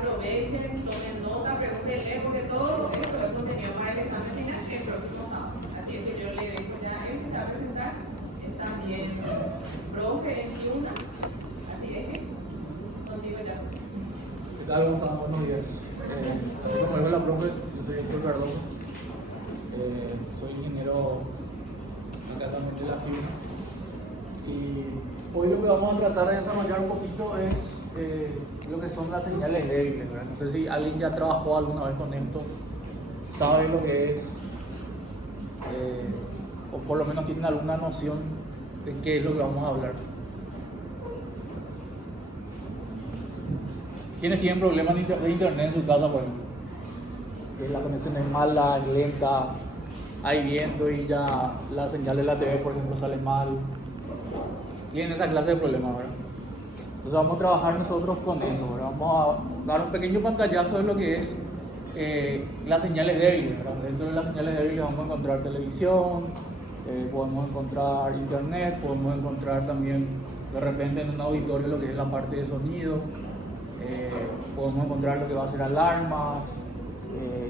aprovechen, tomen nota, pregúntenle, porque todo esto es contenido para el examen final el próximo sábado. Así es que yo le dejo ya a él que se va a presentar, también profe en Yuna, así es que contigo ya. ¿Qué tal? ¿Cómo están? Buenos días. Como dijo la profe, yo soy Héctor Cardoso, soy ingeniero acá también de la FIBA. Y hoy lo que vamos a tratar de desarrollar un poquito es lo que son las señales débiles, ¿verdad? No sé si alguien ya trabajó alguna vez con esto, sabe lo que es, o por lo menos tiene alguna noción de qué es lo que vamos a hablar. ¿Quiénes tienen problemas de internet en su casa, por ejemplo? Que la conexión es mala, es lenta, hay viento y ya la señal de la TV, por ejemplo, sale mal. Tienen esa clase de problemas, ¿verdad? Entonces vamos a trabajar nosotros con eso, ¿verdad? Vamos a dar un pequeño pantallazo de lo que es las señales débiles, ¿verdad? Dentro de las señales débiles vamos a encontrar televisión, podemos encontrar internet, podemos encontrar también de repente en un auditorio lo que es la parte de sonido, podemos encontrar lo que va a ser alarma,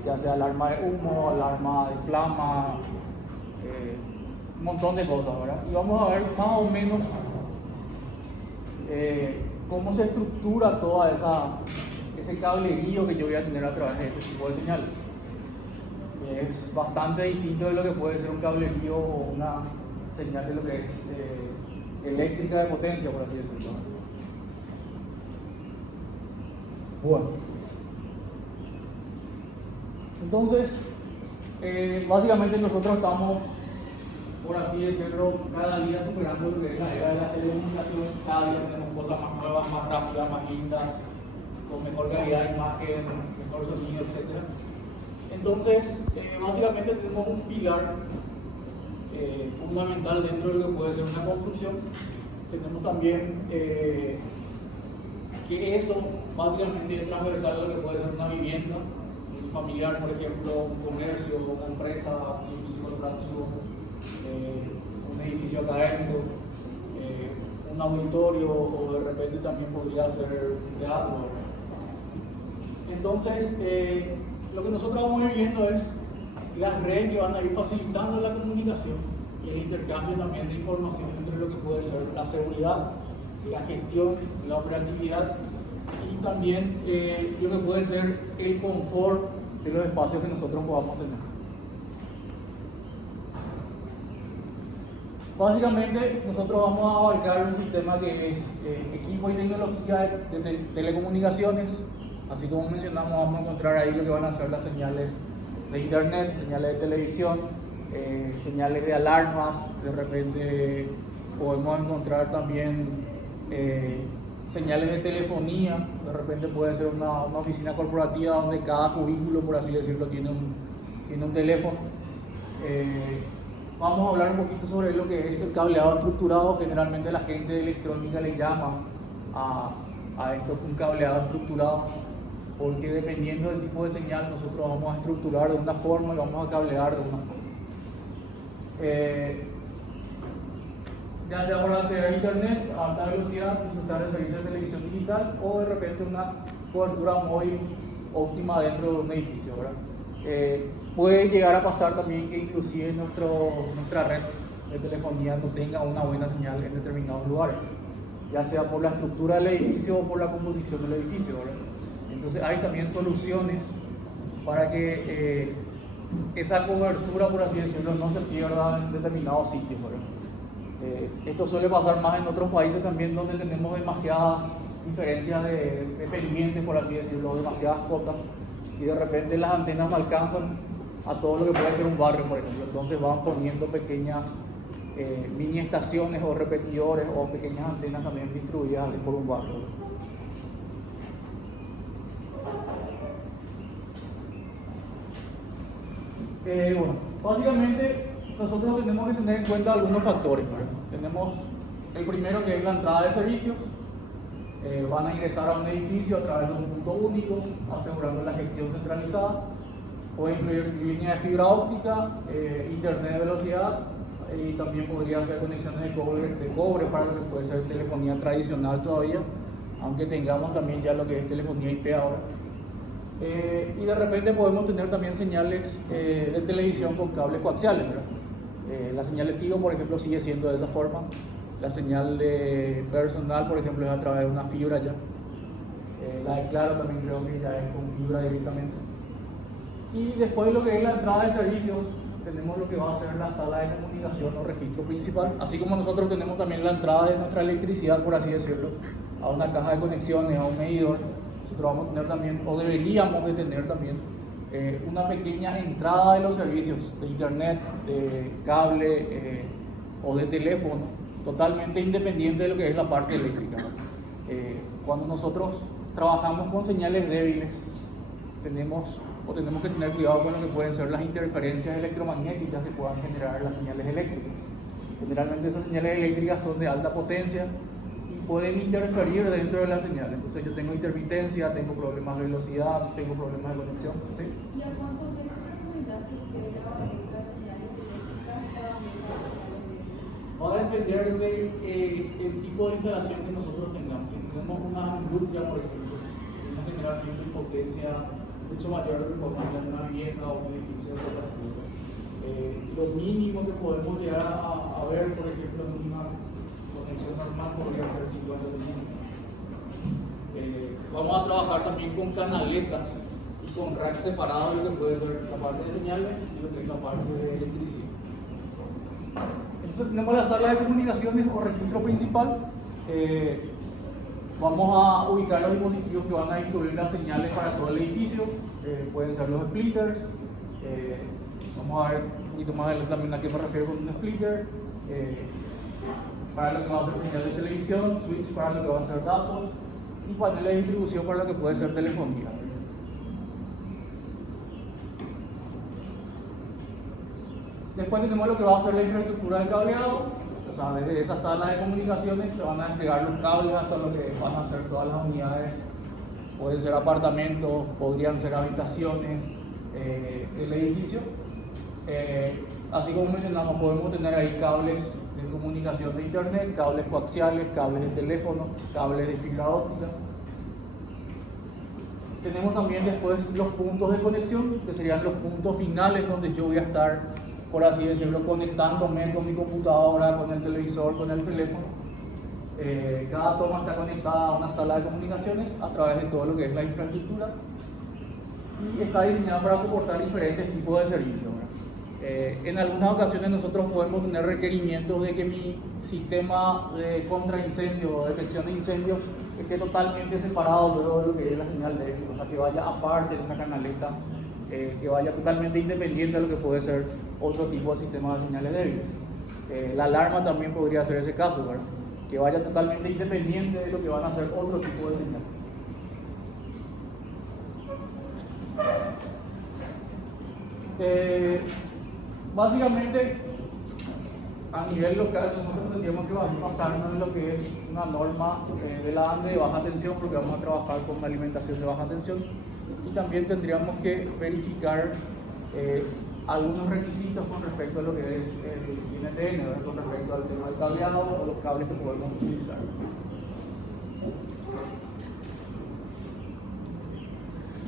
ya sea alarma de humo, alarma de flama, un montón de cosas, ¿verdad? Y vamos a ver más o menos cómo se estructura toda ese cablerío que yo voy a tener a través de ese tipo de señales. Es bastante distinto de lo que puede ser un cablerío o una señal de lo que es eléctrica de potencia, por así decirlo. Bueno, entonces básicamente nosotros estamos, por así decirlo, cada día superando lo que es la era de la telecomunicación. Cada día tenemos cosas más nuevas, más rápidas, más lindas, con mejor calidad de imagen, mejor sonido, etc. Entonces, básicamente tenemos un pilar fundamental dentro de lo que puede ser una construcción. Tenemos también que eso básicamente es transversal a lo que puede ser una vivienda familiar, por ejemplo, un comercio, una empresa, un edificio corporativo, un edificio académico, un auditorio, o de repente también podría ser un teatro. Entonces, lo que nosotros vamos a ir viendo es las redes que van a ir facilitando la comunicación y el intercambio también de información entre lo que puede ser la seguridad, la gestión, la operatividad y también lo que puede ser el confort de los espacios que nosotros podamos tener. Básicamente nosotros vamos a abarcar un sistema que es equipo y tecnología de telecomunicaciones. Así como mencionamos, vamos a encontrar ahí lo que van a ser las señales de internet, señales de televisión, señales de alarmas. De repente podemos encontrar también señales de telefonía. De repente puede ser una oficina corporativa donde cada cubículo, por así decirlo, tiene un teléfono. Vamos a hablar un poquito sobre lo que es el cableado estructurado. Generalmente la gente de electrónica le llama a esto un cableado estructurado, porque dependiendo del tipo de señal nosotros vamos a estructurar de una forma y vamos a cablear de una forma. Ya sea por acceder a internet a alta velocidad, disfrutar de servicios de televisión digital o de repente una cobertura móvil óptima dentro de un edificio, ¿verdad? Puede llegar a pasar también que inclusive nuestra red de telefonía no tenga una buena señal en determinados lugares, ya sea por la estructura del edificio o por la composición del edificio, ¿verdad? Entonces hay también soluciones para que esa cobertura, por así decirlo, no se pierda en determinados sitios, ¿verdad? Esto suele pasar más en otros países también, donde tenemos demasiadas diferencias de pendientes, por así decirlo, demasiadas cotas, y de repente las antenas no alcanzan a todo lo que puede ser un barrio, por ejemplo. Entonces van poniendo pequeñas mini estaciones o repetidores o pequeñas antenas también distribuidas por un barrio. Bueno, básicamente nosotros tenemos que tener en cuenta algunos factores, ¿verdad? Tenemos el primero, que es la entrada de servicios. Van a ingresar a un edificio a través de un punto único, asegurando la gestión centralizada. Puede incluir línea de fibra óptica, internet de velocidad, y también podría hacer conexiones de cobre para lo que puede ser telefonía tradicional todavía, aunque tengamos también ya lo que es telefonía IP ahora. Y de repente podemos tener también señales de televisión con cables coaxiales, ¿verdad? La señal de Tigo, por ejemplo, sigue siendo de esa forma. La señal de personal, por ejemplo, es a través de una fibra ya. La de Claro también creo que ya es con fibra directamente. Y después lo que es la entrada de servicios, tenemos lo que va a ser la sala de comunicación o registro principal, así como nosotros tenemos también la entrada de nuestra electricidad, por así decirlo, a una caja de conexiones, a un medidor. Nosotros vamos a tener también, o deberíamos de tener también, una pequeña entrada de los servicios de internet, de cable o de teléfono, totalmente independiente de lo que es la parte eléctrica. Cuando nosotros trabajamos con señales débiles, tenemos que tener cuidado con lo que pueden ser las interferencias electromagnéticas que puedan generar las señales eléctricas. Generalmente esas señales eléctricas son de alta potencia y pueden interferir dentro de la señal. Entonces yo tengo intermitencia, tengo problemas de velocidad, tengo problemas de conexión. ¿Sí? ¿Y a cuánto de la comunidad que quiere llevar las señales eléctricas Va a depender del tipo de instalación que nosotros tengamos. Si tenemos una industria, por ejemplo, una generación de potencia mucho mayor de lo que podemos tener en una vivienda o un edificio de infraestructura. Lo mínimo que podemos llegar a ver, por ejemplo, en una conexión normal podría ser 50 milímetros. Vamos a trabajar también con canaletas y con racks separados, lo que puede ser la parte de señales y lo que es la parte de electricidad. Entonces tenemos la sala de comunicaciones o registro principal. Vamos a ubicar los dispositivos que van a incluir las señales para todo el edificio. Pueden ser los splitters. Vamos a ver un poquito más adelante también a qué me refiero con un splitter. Para lo que va a ser señal de televisión, switch para lo que va a ser datos y panel de distribución para lo que puede ser telefonía. Después tenemos lo que va a ser la infraestructura de cableado. O sea, desde esa sala de comunicaciones se van a desplegar los cables hasta lo que van a ser todas las unidades. Pueden ser apartamentos, podrían ser habitaciones del edificio. Así como mencionamos, podemos tener ahí cables de comunicación de internet, cables coaxiales, cables de teléfono, cables de fibra óptica. Tenemos también después los puntos de conexión, que serían los puntos finales donde yo voy a estar, por así decirlo, conectándome con mi computadora, con el televisor, con el teléfono. Cada toma está conectada a una sala de comunicaciones a través de todo lo que es la infraestructura y está diseñada para soportar diferentes tipos de servicios. En algunas ocasiones nosotros podemos tener requerimientos de que mi sistema de contraincendio o detección de incendios esté totalmente separado luego de lo que es la señal débil, o sea, que vaya aparte de una canaleta, que vaya totalmente independiente de lo que puede ser otro tipo de sistema de señales débiles. La alarma también podría ser ese caso, ¿verdad? Que vaya totalmente independiente de lo que van a ser otro tipo de señales. Básicamente, a nivel local, nosotros tendríamos que basarnos en lo que es una norma de la ANDE de baja tensión, porque vamos a trabajar con una alimentación de baja tensión, y también tendríamos que verificar algunos requisitos con respecto a lo que es el INTN, con respecto al tema del cableado o los cables que podemos utilizar.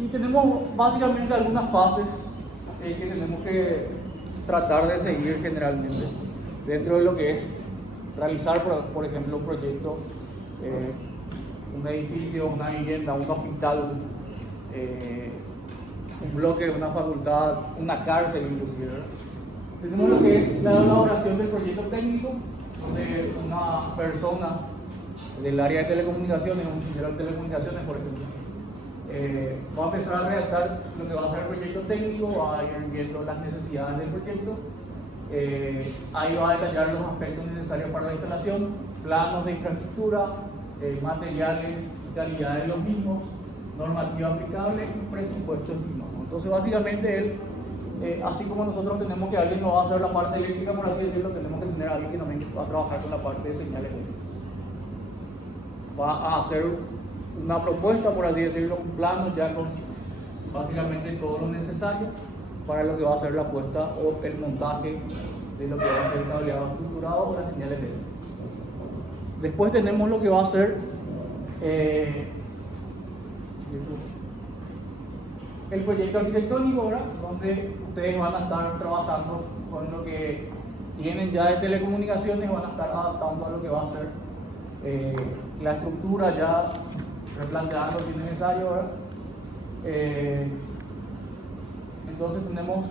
Y tenemos básicamente algunas fases que tenemos que tratar de seguir generalmente dentro de lo que es realizar, por ejemplo, un proyecto, un edificio, una vivienda, un hospital, un bloque, una facultad, una cárcel inclusive. Tenemos lo que es la elaboración del proyecto técnico, donde una persona del área de telecomunicaciones, un ingeniero de telecomunicaciones, por ejemplo, va a empezar a redactar lo que va a ser el proyecto técnico, va a ir viendo las necesidades del proyecto, ahí va a detallar los aspectos necesarios para la instalación, planos de infraestructura, materiales y calidad de los mismos, normativa aplicable y presupuesto estimado. Entonces básicamente él, así como nosotros tenemos que alguien nos va a hacer la parte eléctrica, por así decirlo, tenemos que tener a alguien que también va a trabajar con la parte de señales eléctricas. Va a hacer una propuesta, por así decirlo, un plano ya con básicamente todo lo necesario para lo que va a ser la puesta o el montaje de lo que va a ser el cableado estructurado o las señales eléctricas. Después tenemos lo que va a ser el proyecto arquitectónico, ¿verdad? Donde ustedes van a estar trabajando con lo que tienen ya de telecomunicaciones, van a estar adaptando a lo que va a ser la estructura, ya replanteando si es necesario, ¿verdad? Entonces tenemos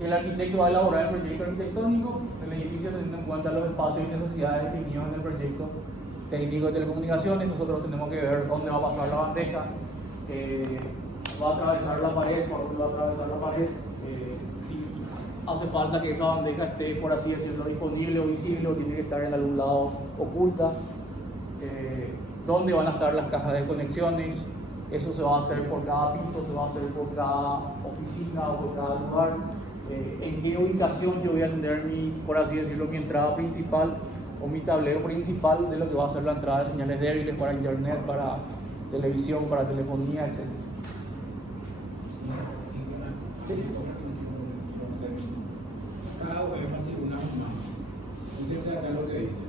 el arquitecto va a elaborar el proyecto arquitectónico del edificio teniendo en cuenta los espacios y necesidades definidos en el proyecto técnico de telecomunicaciones. Nosotros tenemos que ver dónde va a pasar la bandeja, va a atravesar la pared, por dónde va a atravesar la pared, si hace falta que esa bandeja esté, por así decirlo, disponible o visible, o tiene que estar en algún lado oculta, dónde van a estar las cajas de conexiones. Eso se va a hacer por cada piso, se va a hacer por cada oficina o por cada lugar. En qué ubicación yo voy a tener mi, por así decirlo, mi entrada principal o mi tablero principal de lo que va a ser la entrada de señales débiles para internet, para televisión, para telefonía, etc. Sí. Cada web va a ser una más. Fíjense acá lo que dice.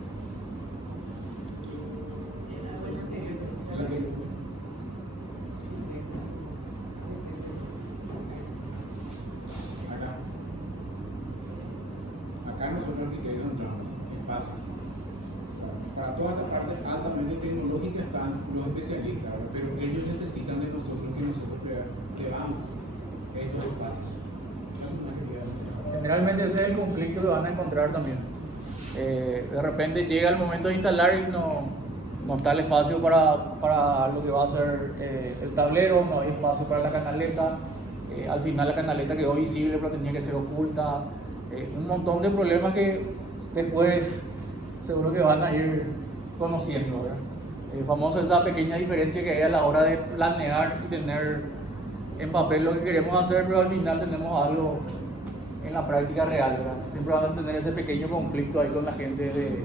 Acá nosotros arquitectos entramos, espacio. Para toda esta parte altamente tecnológica están los especialistas, pero ellos necesitan de nosotros que nosotros veamos estos espacios. Generalmente ese es el conflicto que van a encontrar también. De repente llega el momento de instalar y no está el espacio para lo que va a ser el tablero, no hay espacio para la canaleta. Al final la canaleta quedó visible pero tenía que ser oculta. Un montón de problemas que después seguro que van a ir conociendo, ¿verdad? Famoso esa pequeña diferencia que hay a la hora de planear y tener en papel lo que queremos hacer, pero al final tenemos algo en la práctica real, ¿verdad? Siempre van a tener ese pequeño conflicto ahí con la gente de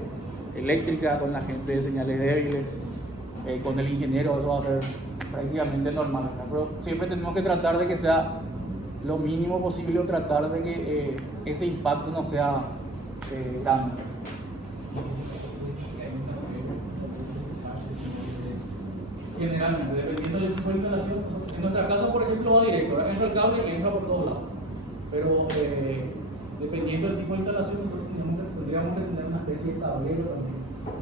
eléctrica, con la gente de señales débiles, con el ingeniero. Eso va a ser prácticamente normal, ¿verdad? Pero siempre tenemos que tratar de que sea lo mínimo posible o tratar de que ese impacto no sea grande. Generalmente, dependiendo del tipo de instalación, en nuestra casa, por ejemplo, va directo, ¿verdad? Entra el cable y entra por todos lados. Pero dependiendo del tipo de instalación, nosotros tendríamos que tener una especie de tablero también,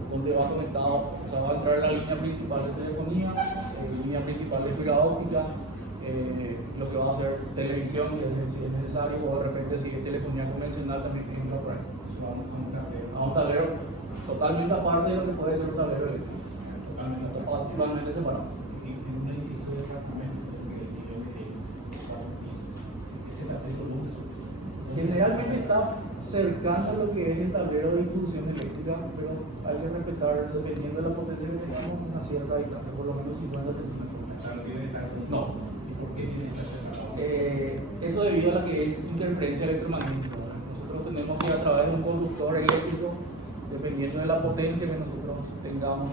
donde va conectado, o sea, va a entrar la línea principal de telefonía, línea principal de fibra óptica, lo que va a ser televisión si es necesario, o de repente si es telefonía convencional también entra por ahí. A un tablero totalmente aparte de lo que puede ser un tablero eléctrico, totalmente separado. En un edificio de apartamentos, Generalmente está cercano a lo que es el tablero de distribución eléctrica, pero hay que respetar, dependiendo de la potencia que tengamos, una cierta distancia, por lo menos 50 centímetros. No. ¿Por qué tiene que estar separado? Eso debido a la que es interferencia electromagnética. Nosotros tenemos que a través de un conductor eléctrico, dependiendo de la potencia que nosotros tengamos,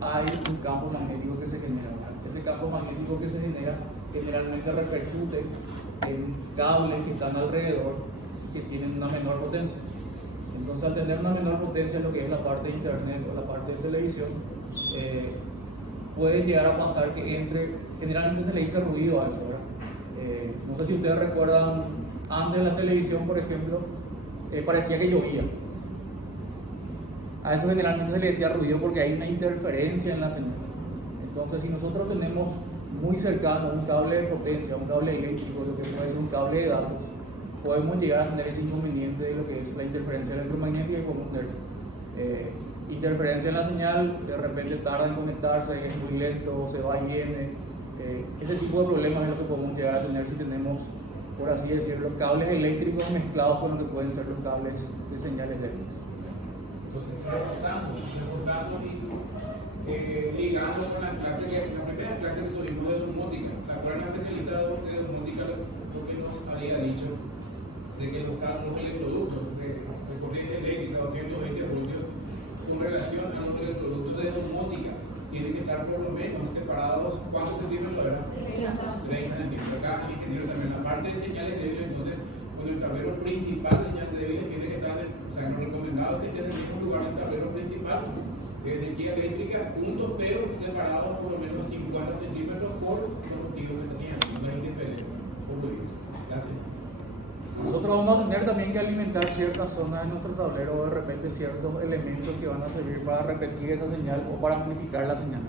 hay un campo magnético que se genera. Ese campo magnético que se genera generalmente repercute en cables que están alrededor que tienen una menor potencia. Entonces, al tener una menor potencia en lo que es la parte de internet o la parte de televisión, puede llegar a pasar que entre, generalmente se le dice ruido a eso, ¿verdad? No sé si ustedes recuerdan, antes de la televisión, por ejemplo, parecía que llovía. A eso generalmente se le decía ruido porque hay una interferencia en la señal. Entonces, si nosotros tenemos muy cercano un cable de potencia, un cable eléctrico, lo que puede ser un cable de datos, podemos llegar a tener ese inconveniente de lo que es la interferencia electromagnética y podemos tener interferencia en la señal, de repente tarda en conectarse, es muy lento, se va y viene. Ese tipo de problemas es lo que podemos llegar a tener si tenemos, por así decirlo, los cables eléctricos mezclados con lo que pueden ser los cables de señales débiles. Entonces, reforzando y ligando con la primera clase que tuvimos de domótica. ¿Se acuerdan la especialista de domótica lo que nos había dicho? De que los electroductos de corriente eléctrica 220 voltios con relación a los electroductos de domótica tienen que estar por lo menos separados. ¿Cuántos centímetros era? 30 centímetros. Acá el ingeniero también, la parte de señales débiles, entonces con el tablero principal de señales débiles tiene que estar, o sea, lo recomendado es que esté en el mismo lugar del tablero principal de energía eléctrica juntos, pero separados por lo menos 50 centímetros por deportivo que está haciendo, no hay diferencia. Gracias. Nosotros vamos a tener también que alimentar ciertas zonas de nuestro tablero, o de repente ciertos elementos que van a servir para repetir esa señal o para amplificar la señal.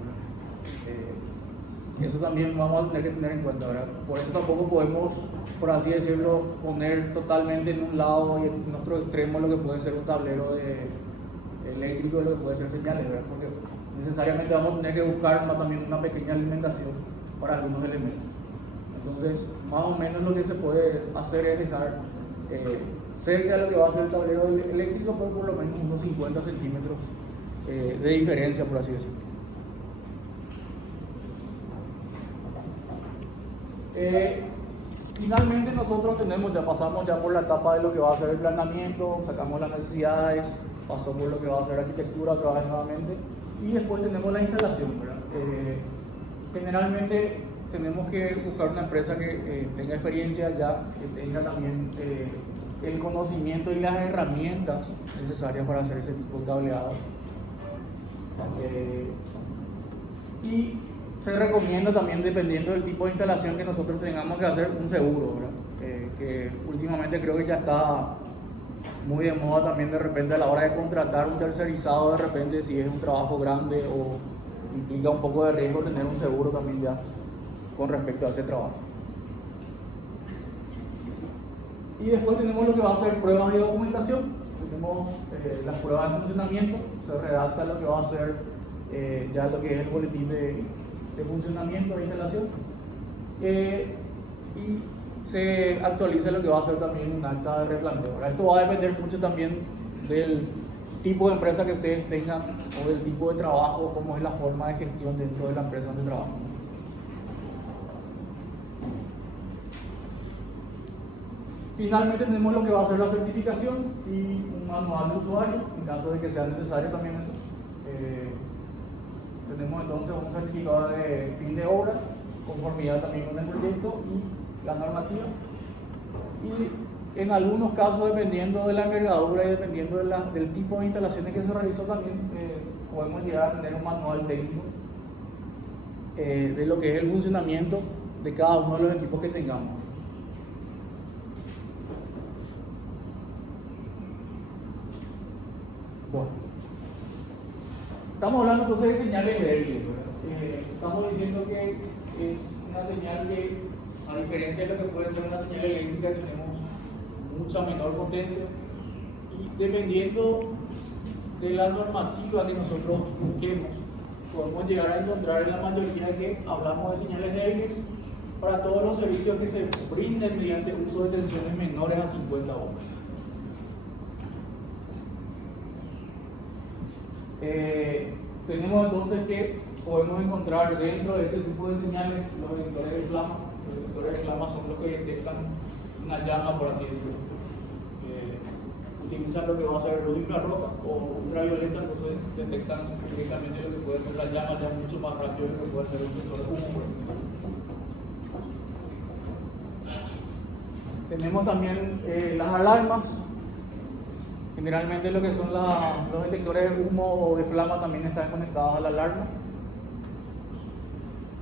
Eso también vamos a tener que tener en cuenta, ¿verdad? Por eso tampoco podemos, por así decirlo, poner totalmente en un lado y en otro extremo lo que puede ser un tablero eléctrico y lo que puede ser señales, ¿verdad? Porque necesariamente vamos a tener que buscar también una pequeña alimentación para algunos elementos. Entonces, más o menos lo que se puede hacer es dejar cerca de lo que va a ser el tablero eléctrico, pero por lo menos unos 50 centímetros de diferencia, por así decirlo. Finalmente nosotros pasamos ya por la etapa de lo que va a ser el planeamiento, sacamos las necesidades, pasamos por lo que va a ser arquitectura otra vez nuevamente y después tenemos la instalación, ¿verdad? Generalmente tenemos que buscar una empresa que tenga experiencia ya, que tenga también el conocimiento y las herramientas necesarias para hacer ese tipo de cableado. Y se recomienda también, dependiendo del tipo de instalación que nosotros tengamos que hacer, un seguro, ¿verdad? Que últimamente creo que ya está muy de moda también de repente a la hora de contratar un tercerizado, de repente si es un trabajo grande o implica un poco de riesgo, tener un seguro también ya con respecto a ese trabajo. Y después tenemos lo que va a ser pruebas de documentación. Tenemos las pruebas de funcionamiento, se redacta lo que va a ser ya lo que es el boletín de funcionamiento de instalación y se actualiza lo que va a ser también un acta de replanteo. Esto va a depender mucho también del tipo de empresa que ustedes tengan o del tipo de trabajo, cómo es la forma de gestión dentro de la empresa donde trabajan. Finalmente tenemos lo que va a ser la certificación y un manual de usuario, en caso de que sea necesario también eso. Tenemos entonces un certificado de fin de obra, conformidad también con el proyecto y la normativa. Y en algunos casos, dependiendo de la envergadura y dependiendo del tipo de instalaciones que se realizó, también podemos llegar a tener un manual técnico de lo que es el funcionamiento de cada uno de los equipos que tengamos. Bueno, estamos hablando entonces de señales débiles, ¿verdad? Estamos diciendo que es una señal que, a diferencia de lo que puede ser una señal eléctrica, tenemos mucha menor potencia y dependiendo de la normativa que nosotros busquemos, podemos llegar a encontrar en la mayoría que hablamos de señales débiles para todos los servicios que se brinden mediante uso de tensiones menores a 50 ohms. Tenemos entonces que podemos encontrar dentro de ese tipo de señales los detectores de flama. Los detectores de flama son los que detectan una llama, por así decirlo. Utilizan lo que va a ser luz infrarroja o ultravioleta, entonces detectan directamente lo que puede ser la llama ya mucho más rápido de lo que puede ser un sensor de humo. Tenemos también las alarmas. Generalmente lo que son los detectores de humo o de flama también están conectados a la alarma.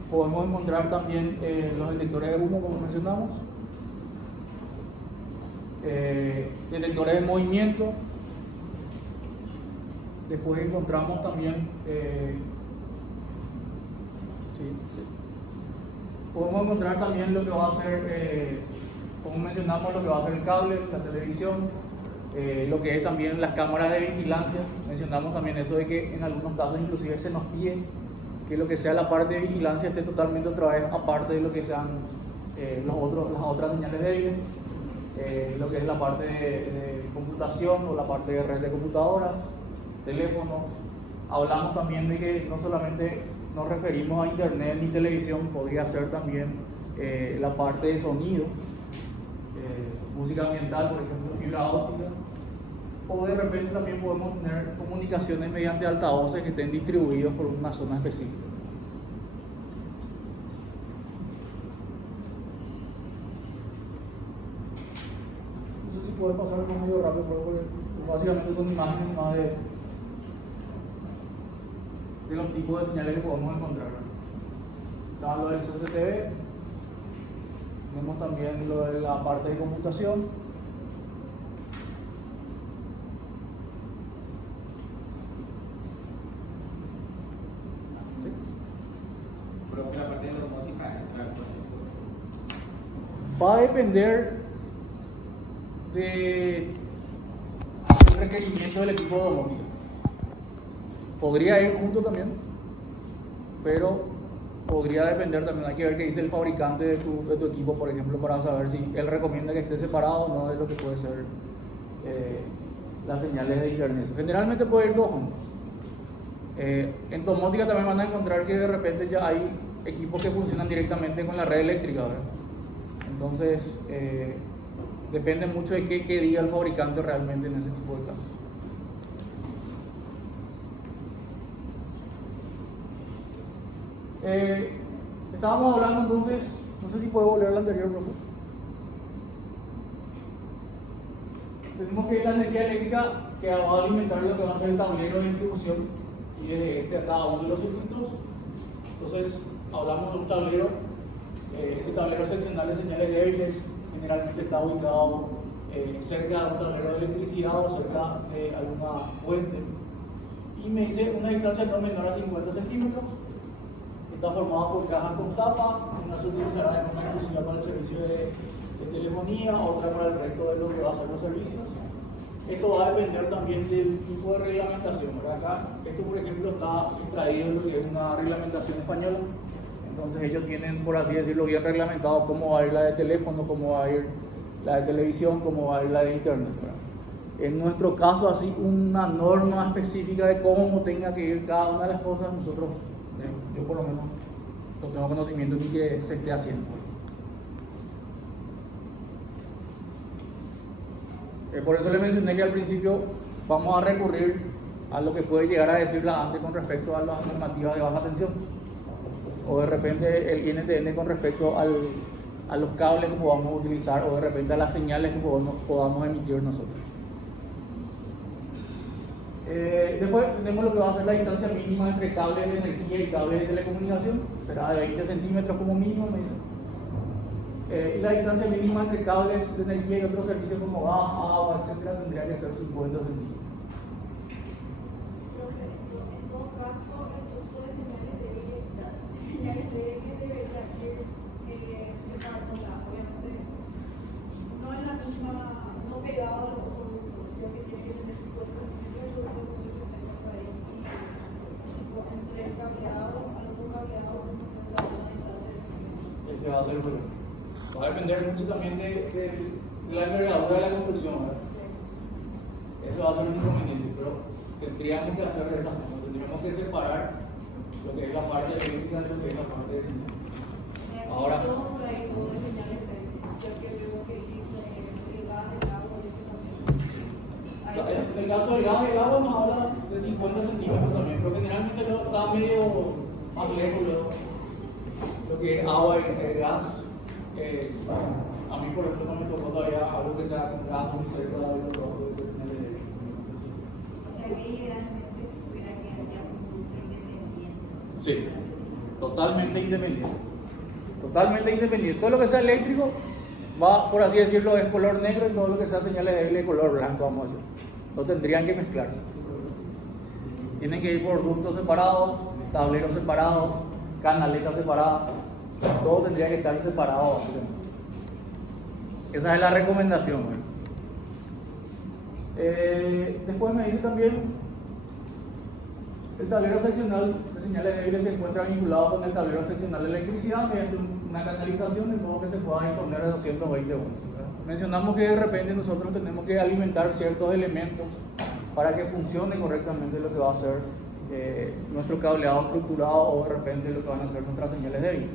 Podemos encontrar también los detectores de humo, como mencionamos. Detectores de movimiento. Después encontramos también podemos encontrar también lo que va a ser, como mencionamos, lo que va a ser el cable, la televisión. Lo que es también las cámaras de vigilancia. Mencionamos también eso de que en algunos casos inclusive se nos pide que lo que sea la parte de vigilancia esté totalmente otra vez aparte de lo que sean las otras señales débiles, lo que es la parte de computación o la parte de red de computadoras, teléfonos. Hablamos también de que no solamente nos referimos a internet ni televisión, podría ser también la parte de sonido, música ambiental, por ejemplo, fibra óptica, o de repente también podemos tener comunicaciones mediante altavoces que estén distribuidos por una zona específica. No sé si puede pasar algo medio rápido, porque básicamente son imágenes más de los tipos de señales que podemos encontrar. Está lo del CCTV, Tenemos también lo de la parte de computación. Pero la parte de domótica, Va a depender del requerimiento del equipo de domótica. Podría ir junto también, pero podría depender también. Hay que ver qué dice el fabricante de tu equipo, por ejemplo, para saber si él recomienda que esté separado o no de lo que puede ser las señales de internet. Generalmente puede ir dos juntos. En domótica también van a encontrar que de repente ya hay equipos que funcionan directamente con la red eléctrica, ¿verdad? Entonces, depende mucho de qué diga el fabricante realmente en ese tipo de casos. Estábamos hablando entonces, no sé si puedo volver a la anterior, profe. Tenemos que la energía eléctrica que va a alimentar lo que va a ser el tablero de distribución y de a cada uno de los circuitos. Entonces, hablamos de un tablero, ese tablero seccional de señales débiles generalmente está ubicado cerca de un tablero de electricidad o cerca de alguna fuente. Y me dice una distancia no menor a 50 centímetros. Está formada por cajas con tapa, una se utilizará de forma exclusiva para el servicio de telefonía, otra para el resto de lo que va a ser los servicios. Esto va a depender también del tipo de reglamentación, ¿verdad? Acá, esto por ejemplo está extraído de lo que es una reglamentación española, entonces ellos tienen, por así decirlo, bien reglamentado cómo va a ir la de teléfono, cómo va a ir la de televisión, cómo va a ir la de internet, ¿verdad? En nuestro caso, así una norma específica de cómo tenga que ir cada una de las cosas, nosotros, yo por lo menos, no tengo conocimiento ni que se esté haciendo. Por eso le mencioné que al principio vamos a recurrir a lo que puede llegar a decir la ANDE con respecto a las normativas de baja tensión, o de repente el INTN con respecto a los cables que podamos utilizar, o de repente a las señales que podamos emitir nosotros. Después tenemos lo que va a ser la distancia mínima entre cables de energía y cables de telecomunicación, será de 20 centímetros como mínimo, me dice. Y la distancia mínima entre cables de energía y otros servicios como gas, agua, etcétera, tendría que ser 50 centímetros. En todo caso, el uso de señales débiles debería ser separado, obviamente, no en la misma, no pegado a los productos, ya que tiene que tener 50 centímetros, los son 60 por ahí, y entre el cableado, al otro cableado, la distancia de señales. Ese va a ser el problema. Va a depender mucho también de la envergadura de la construcción, ¿verdad? Eso va a ser un inconveniente, pero tendríamos que hacer de esta forma, tendríamos que separar lo que es la parte eléctrica de lo que es la parte de señal. Ahora, Todo por ahí, todo de señales débiles, ya que veo que el gas, el agua, y eso también. en el caso del gas y el agua nos habla de 50 centímetros también, pero generalmente no está medio más lejos lo que es agua y el gas. A mí, por ejemplo, no me tocó todavía algo que sea con gas muy cerca de los dos. O sea que idealmente se tuviera que haya un producto independiente. Sí, totalmente independiente. Totalmente independiente. Todo lo que sea eléctrico va, por así decirlo, es color negro, y todo lo que sea señales débiles es color blanco, vamos a decir. No tendrían que mezclarse. Tienen que ir por ductos separados, tableros separados, canaletas separadas. Todo tendría que estar separado. Esa es la recomendación. Después me dice también, el tablero seccional de señales débiles se encuentra vinculado con el tablero seccional de electricidad mediante una canalización de modo que se pueda disponer de 220 voltios. Mencionamos que de repente nosotros tenemos que alimentar ciertos elementos para que funcione correctamente lo que va a ser nuestro cableado estructurado, o de repente lo que van a ser nuestras señales débiles.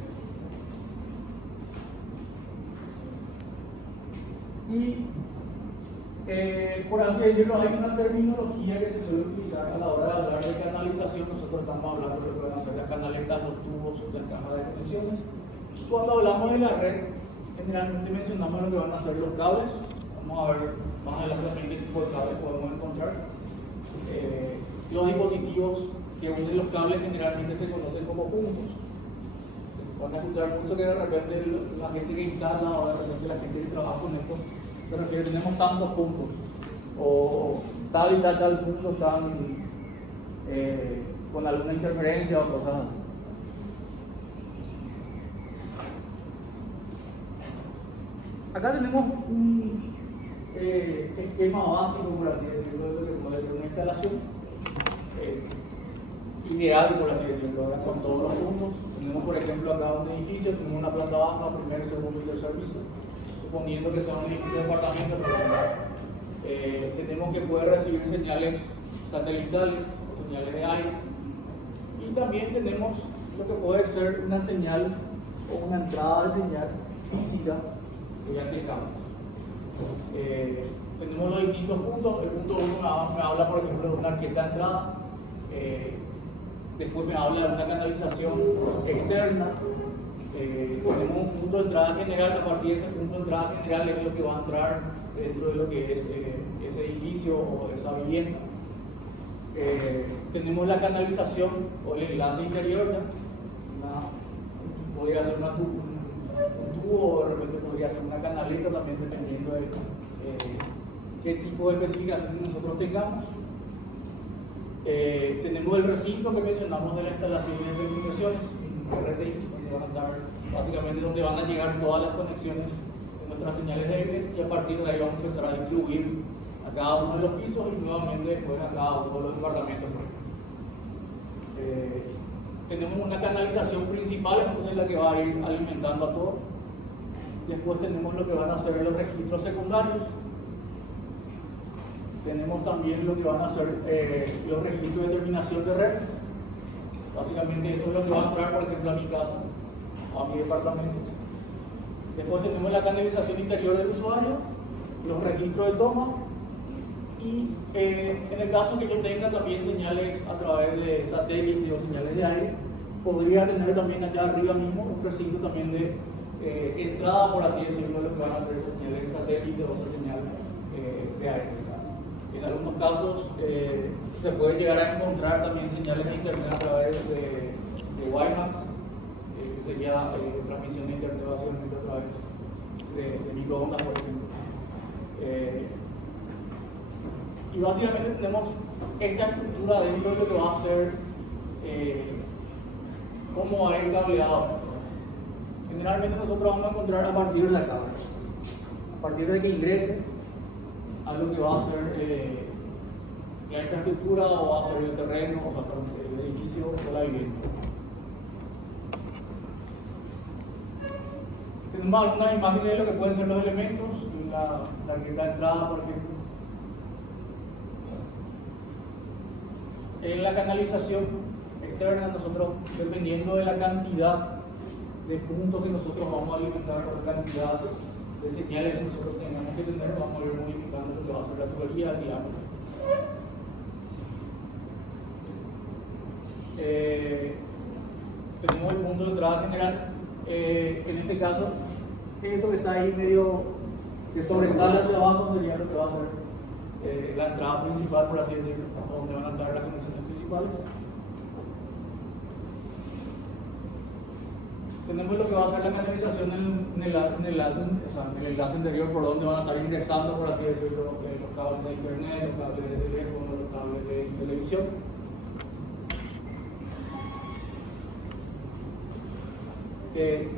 Y por así decirlo, hay una terminología que se suele utilizar a la hora de hablar de canalización. Nosotros estamos hablando de lo que van a ser las canaletas, los tubos, las cajas de conexiones. Cuando hablamos de la red, generalmente mencionamos lo que van a ser los cables. Vamos a ver más adelante también qué tipo de cables podemos encontrar. Los dispositivos que unen los cables generalmente se conocen como puntos. van a escuchar mucho que de repente la gente que instala o de repente la gente que trabaja con esto se refiere, tenemos tantos puntos, o tal y tal punto están con alguna interferencia o cosas así. Acá tenemos un esquema básico, por así decirlo, de lo que puede ser una instalación ideal, por así decirlo, ahora con todos los puntos. Tenemos, por ejemplo, acá un edificio, tenemos una planta baja, primer, segundo y tercer piso, suponiendo que sea un edificio de apartamento, por ejemplo. Tenemos que poder recibir señales satelitales, señales de aire, y también tenemos lo que puede ser una señal o una entrada de señal física que ya aplicamos. Tenemos los distintos puntos. El punto 1 me habla, por ejemplo, de una arqueta de entrada, después me habla de una canalización externa. Tenemos un punto de entrada general. A partir de ese punto de entrada general es lo que va a entrar dentro de lo que es ese edificio o esa vivienda. Tenemos la canalización o el enlace interior, podría ser un tubo, o de repente podría ser una canaleta, también dependiendo de qué tipo de especificaciones nosotros tengamos. Tenemos el recinto que mencionamos de la instalación de comunicaciones, RTI, donde van a estar básicamente donde van a llegar todas las conexiones de nuestras señales débiles, y a partir de ahí vamos a empezar a distribuir a cada uno de los pisos y nuevamente después a cada uno de los departamentos. Tenemos una canalización principal, entonces la que va a ir alimentando a todo. Después tenemos lo que van a ser los registros secundarios. Tenemos también lo que van a ser los registros de terminación de red. Básicamente eso es lo que va a entrar, por ejemplo, a mi casa o a mi departamento. Después tenemos la canalización interior del usuario, los registros de toma, y en el caso que yo tenga también señales a través de satélite o señales de aire, podría tener también allá arriba mismo un recinto también de entrada, por así decirlo, lo que van a ser esas señales de satélite o esas señales de aire. En algunos casos se puede llegar a encontrar también señales de internet a través de WiMAX, que sería transmisión de internet básicamente a través de microondas, por ejemplo. Y básicamente tenemos esta estructura dentro de lo que va a ser cómo va a ir cableado. Generalmente nosotros vamos a encontrar a partir de la cámara, a partir de que ingrese a lo que va a ser la infraestructura, o va a ser el terreno, o sea, el edificio o la vivienda. Tenemos algunas imágenes de lo que pueden ser los elementos, la arqueta de entrada, por ejemplo. En la canalización externa, nosotros, dependiendo de la cantidad de puntos que nosotros vamos a alimentar, por la cantidad de señales que nosotros tengamos que tener, vamos a ir modificando lo que va a ser la tubería, el diámetro. Tenemos el punto de entrada general. En este caso, eso que está ahí medio que sobresale hacia abajo sería lo que va a ser la entrada principal, por así decirlo, donde van a entrar las conexiones principales. Tenemos lo que va a ser la canalización en el enlace anterior, por donde van a estar ingresando, por así decirlo, los cables de internet, los cables de teléfono, los cables de televisión.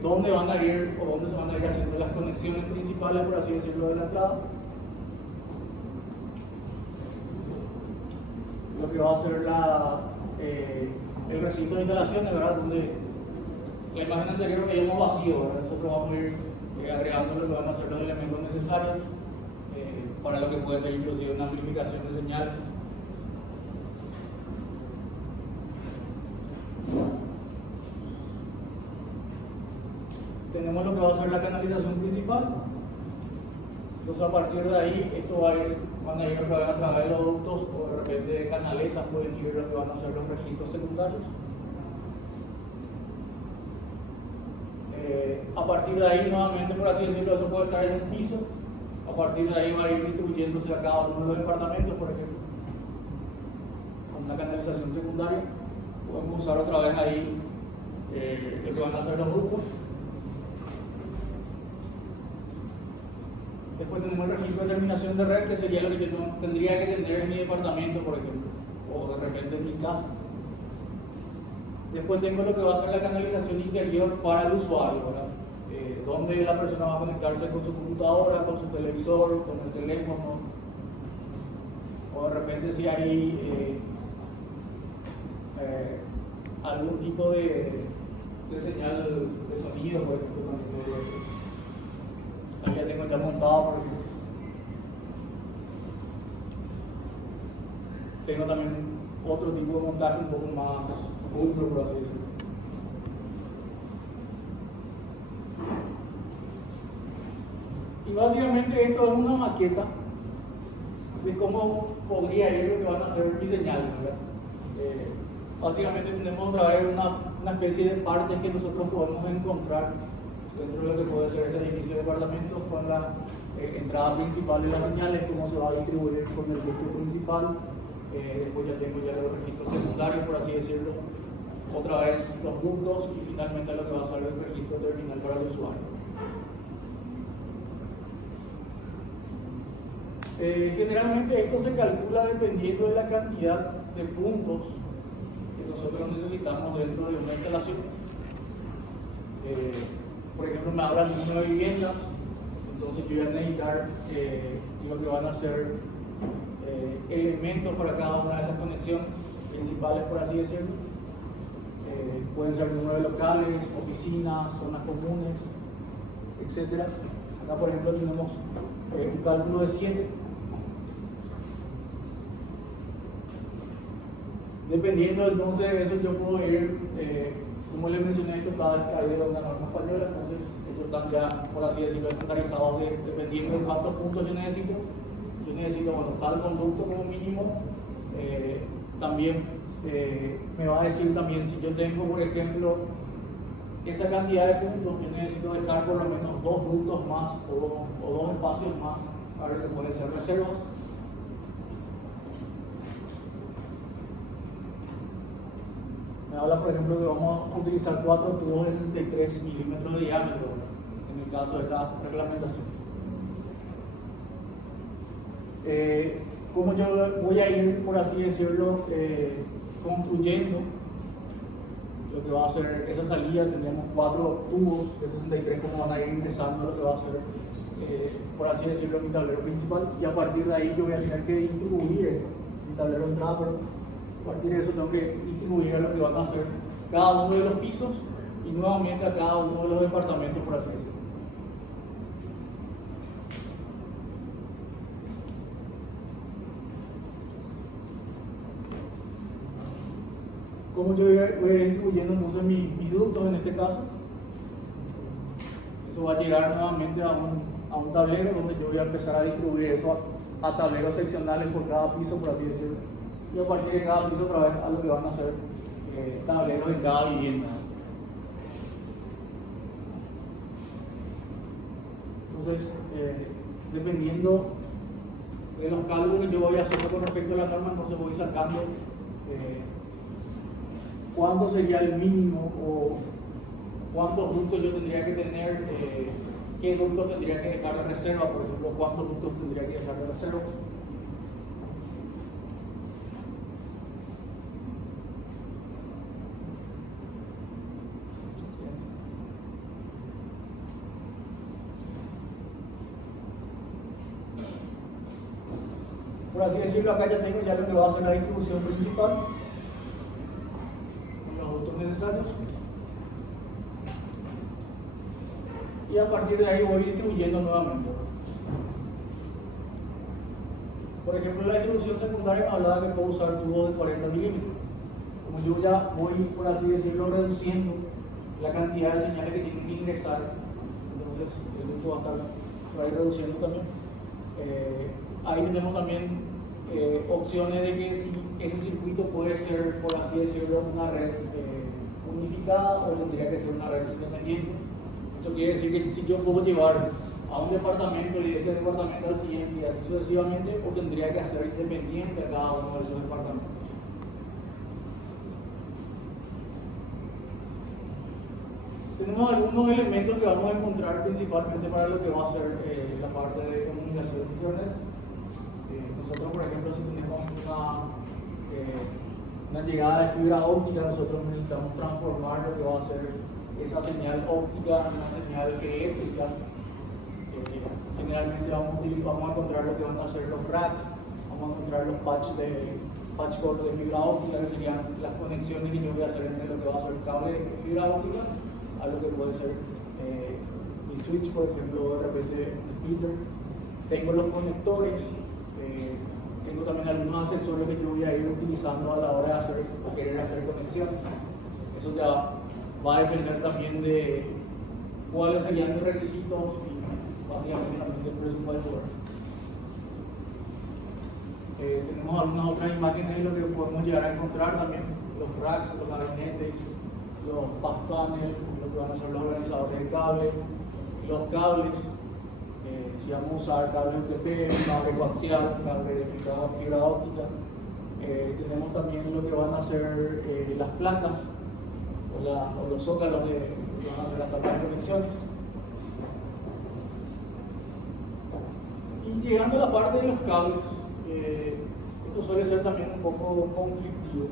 Dónde van a ir o dónde se van a ir haciendo las conexiones principales, por así decirlo, de la entrada. Lo que va a ser el recinto de instalaciones, ¿verdad? Donde la imagen anterior veíamos vacío, ¿verdad? Nosotros vamos a ir agregando lo que van a ser los elementos necesarios para lo que puede ser inclusive una amplificación de señales. Tenemos lo que va a ser la canalización principal. Entonces, a partir de ahí, esto van a ir a través de los ductos, o de repente de canaletas pueden ir lo que van a ser los registros secundarios. A partir de ahí, nuevamente, por así decirlo, eso puede estar en un piso. A partir de ahí va a ir distribuyéndose a cada uno de los departamentos, por ejemplo. Con una canalización secundaria, podemos usar otra vez ahí lo que van a hacer los grupos. Después tenemos el registro de terminación de red, que sería lo que yo tendría que tener en mi departamento, por ejemplo, o de repente en mi casa. Después tengo lo que va a ser la canalización interior para el usuario, ¿verdad? Donde la persona va a conectarse con su computadora, con su televisor, con el teléfono, o de repente si hay algún tipo de señal de sonido, por ejemplo, también podría ser. Ahí ya tengo ya montado, por ejemplo. Tengo también otro tipo de montaje un poco más pulcro, por así decirlo. Y básicamente esto es una maqueta de cómo podría ir lo que van a hacer mis señales, ¿verdad? Básicamente tenemos otra vez una especie de partes que nosotros podemos encontrar dentro de lo que puede ser ese edificio de departamentos con la entrada principal de las señales, cómo se va a distribuir con el registro principal. Después ya tengo ya los registros secundarios, por así decirlo, otra vez los puntos y finalmente lo que va a ser el registro terminal para el usuario. Generalmente esto se calcula dependiendo de la cantidad de puntos que nosotros necesitamos dentro de una instalación. Por ejemplo, me hablan de una vivienda, entonces yo voy a necesitar lo que van a ser elementos para cada una de esas conexiones principales, por así decirlo. Pueden ser número de locales, oficinas, zonas comunes, etc. Acá, por ejemplo, tenemos un cálculo de 7. Dependiendo entonces de eso, yo puedo ir, como les mencioné, esto está extraído de una norma española, entonces estos están ya, por así decirlo, estandarizados dependiendo de cuántos puntos yo necesito. Yo necesito, bueno, tal conducto como mínimo. También me va a decir también si yo tengo, por ejemplo, esa cantidad de puntos, yo necesito dejar por lo menos 2 ductos más o 2 espacios más para que pueden ser reservas. Me habla, por ejemplo, que vamos a utilizar 4 tubos de 63 milímetros de diámetro en el caso de esta reglamentación. Como yo voy a ir, por así decirlo, construyendo lo que va a ser esa salida, tendríamos 4 tubos de 63 como van a ir ingresando lo que va a ser, por así decirlo, mi tablero principal, y a partir de ahí yo voy a tener que distribuir esto, mi tablero de entrada, pero a partir de eso tengo que distribuir a lo que van a hacer cada uno de los pisos y nuevamente a cada uno de los departamentos, por así decirlo. Como yo voy distribuyendo entonces mis ductos en este caso, eso va a llegar nuevamente a un tablero donde yo voy a empezar a distribuir eso a tableros seccionales por cada piso, por así decirlo, y a partir de cada piso otra vez a lo que van a hacer tableros en cada vivienda. Entonces, dependiendo de los cálculos que yo voy haciendo con respecto a la norma, entonces voy sacando cuánto sería el mínimo o cuántos ductos yo tendría que tener, qué ductos tendría que dejar de reserva, por ejemplo, cuántos ductos tendría que dejar de reserva. Por así decirlo, acá ya tengo ya lo que va a ser la distribución principal. Necesarios, y a partir de ahí voy distribuyendo nuevamente. Por ejemplo, la distribución secundaria me hablaba que puedo usar tubos de 40 milímetros. Como yo ya voy, por así decirlo, reduciendo la cantidad de señales que tienen que ingresar, entonces el ducto va a estar reduciendo también. Ahí tenemos también opciones de que si ese circuito puede ser, por así decirlo, una red unificada o tendría que ser una red independiente. Eso quiere decir que si yo puedo llevar a un departamento y de ese departamento al siguiente y así sucesivamente, o tendría que hacer independiente a cada uno de esos departamentos. Tenemos algunos elementos que vamos a encontrar principalmente para lo que va a ser la parte de comunicación de Internet. Nosotros, por ejemplo, si tenemos una llegada de fibra óptica, nosotros necesitamos transformar lo que va a ser esa señal óptica en una señal eléctrica. Generalmente vamos a encontrar lo que van a ser los racks, vamos a encontrar los patch cord de fibra óptica, que serían las conexiones que yo voy a hacer entre lo que va a ser el cable de fibra óptica a lo que puede ser el switch, por ejemplo, de repente el speaker. Tengo los conectores, tengo también algunos accesorios que yo voy a ir utilizando a la hora de querer hacer conexiones. Eso ya va a depender también de cuáles serían los requisitos y básicamente también del presupuesto. Tenemos algunas otras imágenes de lo que podemos llegar a encontrar también, los racks, los gabinetes, los bus panels, lo que van a ser los organizadores de cable, los cables, si vamos a usar cable UTP, cable coaxial, cable de fibra óptica. Tenemos también lo que van a ser las placas o los zócalos que van a ser las placas de conexiones. Y llegando a la parte de los cables, esto suele ser también un poco conflictivo.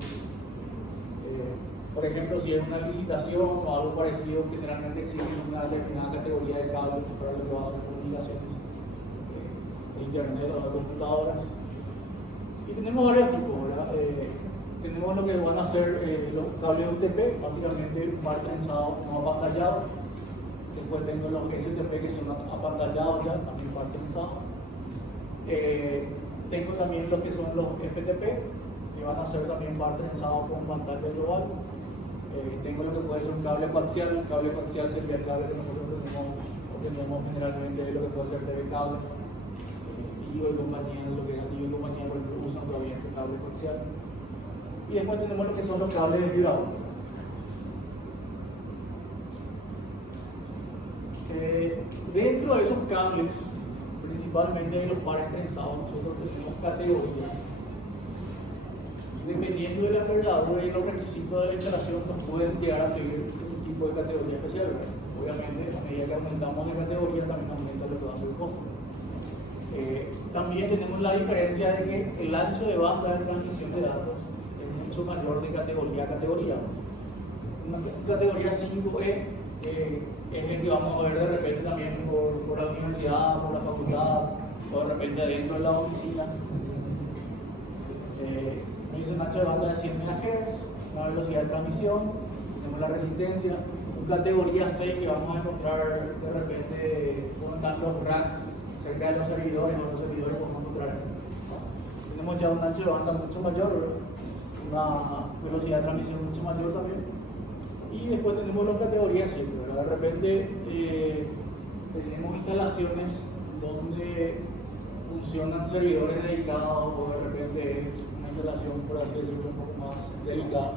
Por ejemplo, si es una licitación o algo parecido, generalmente exige una determinada categoría de cables para lo que va a ser comunicaciones de internet o de computadoras. Y tenemos varios tipos, ¿verdad? Tenemos lo que van a ser los cables UTP, básicamente un par trenzado no apantallado. Después tengo los STP que son apantallados ya, también par trenzado. Tengo también lo que son los FTP, que van a ser también par trenzado con pantalla global. Tengo lo que puede ser un cable coaxial. Un cable coaxial sería el cable que nosotros tenemos generalmente de lo que puede ser TV cable. Tigo y compañía, lo que Tigo y compañía por ejemplo usan todavía este cable coaxial. Y después tenemos lo que son los cables de fibra óptica. Dentro de esos cables, principalmente de los pares trenzados, nosotros tenemos categorías. Dependiendo de la envergadura y los requisitos de la instalación, nos pueden llegar a pedir un tipo de categoría especial. Obviamente, a medida que aumentamos de categoría, también aumenta lo que va a ser el costo. También tenemos la diferencia de que el ancho de banda de transmisión de datos es mucho mayor de categoría a categoría. Una categoría 5E es el que vamos a ver de repente también por la universidad, por la facultad, o de repente dentro de la oficina. Es un ancho de banda de 100 MHz, una velocidad de transmisión, tenemos la resistencia, una categoría 6 que vamos a encontrar de repente cuando están los racks cerca de los servidores o los servidores podemos encontrar. Tenemos ya un ancho de banda mucho mayor, una velocidad de transmisión mucho mayor también. Y después tenemos la categoría 5, de repente tenemos instalaciones donde funcionan servidores dedicados o de repente relación, por así decirlo, un poco más delicada.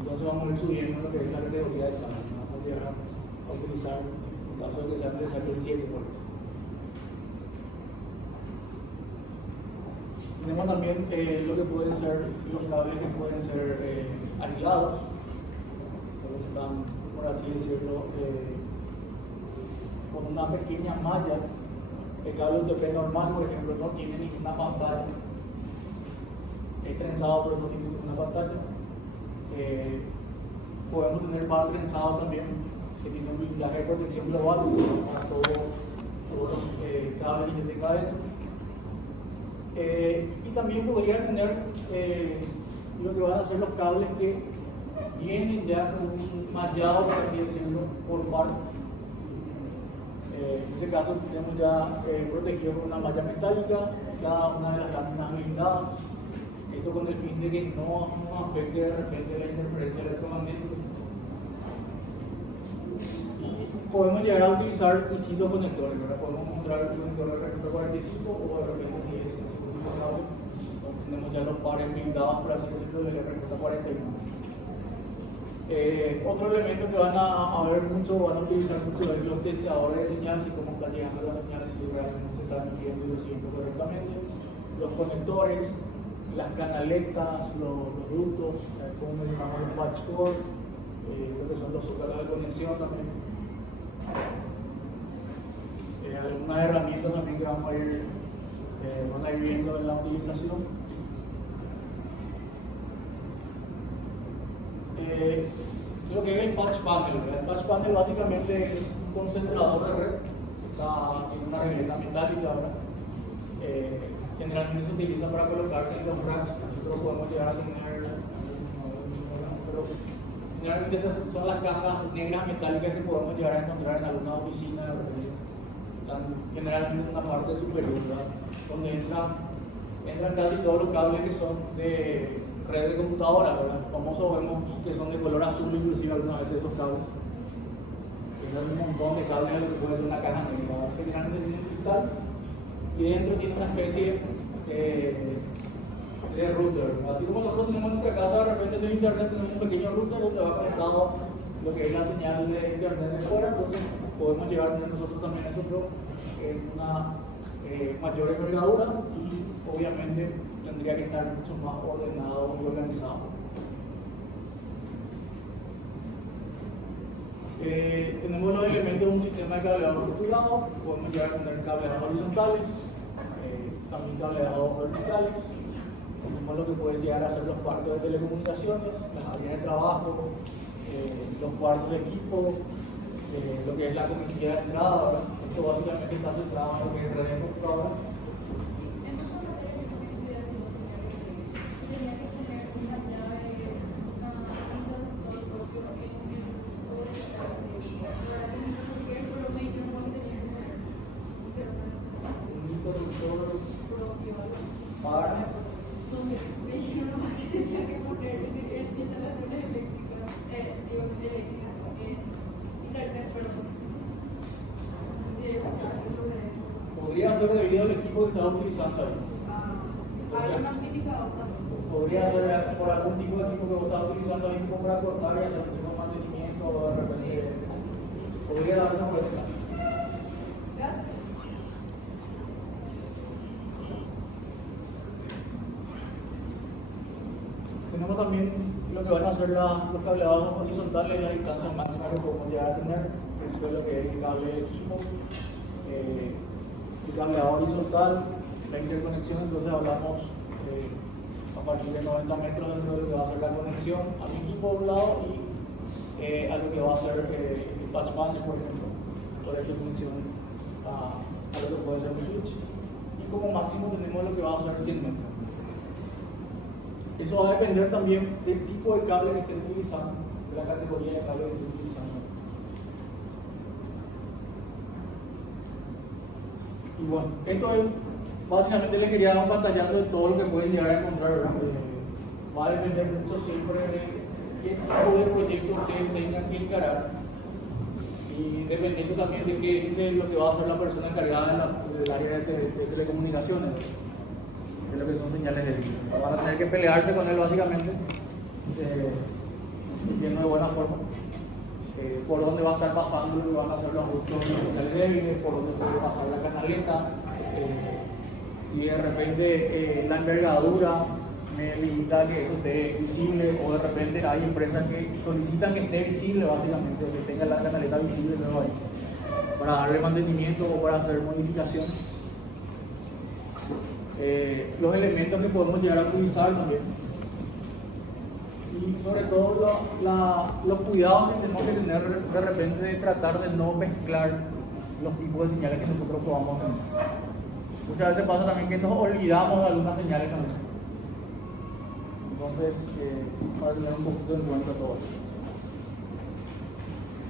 Entonces vamos a ir subiendo lo que es la categoría de cambio. Vamos a llegar a utilizar, en caso de que sea necesario, el 7 por ejemplo. Tenemos también lo que pueden ser los cables que pueden ser aislados, que están, por así decirlo, con una pequeña malla. El cable UTP normal, por ejemplo, no tiene ninguna pantalla. Es trenzado pero no tiene una pantalla. Podemos tener par trenzado también que tiene un blindaje de protección global para todos los cables que tenga dentro. Y también podría tener lo que van a ser los cables que vienen ya con un mallado, por así decirlo, por par. En este caso tenemos ya protegido con una malla metálica cada una de las láminas blindadas. Esto con el fin de que no afecte de repente la interferencia electromagnética. Y podemos llegar a utilizar distintos conectores, ¿verdad? Podemos encontrar el conector RP45 o de repente si es tenemos ya los pares blindados, por así decirlo, del RP41. Otro elemento que van a ver mucho, van a utilizar mucho es los testeadores de señal, si cómo está llegando las señales, si realmente se está emitiendo y lo siguiendo correctamente. Los conectores, las canaletas, los ductos, como mencionamos los patch cord, lo que son los zócalos de conexión también. Algunas herramientas también que vamos a ir viendo en la utilización. Lo que es el patch panel. El patch panel básicamente es un concentrador de red, tiene una regleta metálica ahora. Generalmente se utiliza para colocarse en los racks. Nosotros podemos llegar a tener, pero generalmente esas son las cajas negras metálicas que podemos llegar a encontrar en alguna oficina. Están generalmente en una parte superior, ¿verdad? Donde entran casi todos los cables que son de red de computadora, ¿verdad? Famosos vemos que son de color azul, inclusive algunas veces esos cables. Tienen un montón de cables de lo que puede ser una caja negra. Generalmente tiene cristal y dentro tiene una especie de router. Así como nosotros tenemos en nuestra casa, de repente en el internet tenemos un pequeño router donde va conectado lo que es la señal de internet de fuera, entonces podemos llegar a tener nosotros también eso en una mayor envergadura y obviamente tendría que estar mucho más ordenado y organizado. Tenemos los elementos de un sistema de cableado estructurado, podemos llegar a tener cableados horizontales, también cableados verticales. Tenemos lo que pueden llegar a ser los cuartos de telecomunicaciones, las áreas de trabajo, los cuartos de equipo, lo que es la conectividad de entrada, ¿verdad? Esto básicamente está centrado en lo que es red de computadora. Un interruptor para podría ser debido al equipo que estaba utilizando ahí. Hay un amplificador también. Podría ser por algún tipo de equipo que vos estás utilizando el equipo para cortar y hacer un tipo de mantenimiento o de repente. Podría dar esa vuelta. Tenemos también lo que van a ser los cableados horizontales, las distancias máximas que podemos llegar a tener, esto es lo que es el cable del equipo, el cableado horizontal, la interconexión, entonces hablamos a partir de 90 metros dentro de lo que va a ser la conexión a mi equipo de un lado y a lo que va a ser el patch panel, por ejemplo, toda esta conexión a lo que puede ser un switch. Y como máximo tenemos lo que va a ser 100 metros. Eso va a depender también del tipo de cable que estén utilizando, de la categoría de cable que estén utilizando. Y bueno, esto es, básicamente les quería dar un pantallazo de todo lo que pueden llegar a encontrar, ¿verdad? Va a depender mucho siempre de qué tipo de proyecto ustedes tengan que encarar. Y dependiendo también de qué dice lo que va a hacer la persona encargada del área de telecomunicaciones, de lo que son señales de vida. Van a tener que pelearse con él básicamente, diciendo de buena forma por dónde va a estar pasando, lo que van a hacer los ajustes señales débiles, por dónde puede pasar la canaleta, si de repente la envergadura me limita que eso esté visible, o de repente hay empresas que solicitan que esté visible básicamente, que tenga la canaleta visible luego ahí, para darle mantenimiento o para hacer modificaciones. Los elementos que podemos llegar a utilizar también y sobre todo los cuidados que tenemos que tener de repente de tratar de no mezclar los tipos de señales que nosotros podamos tener. Muchas veces pasa también que nos olvidamos de algunas señales también, entonces para tener un poquito en cuenta todo eso.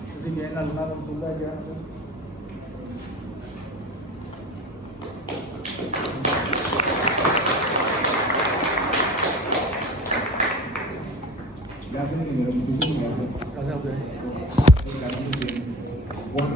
No sé si tienen alguna consulta ya. Gracias, ingeniero. Muchísimas gracias. Gracias a ustedes. Bueno,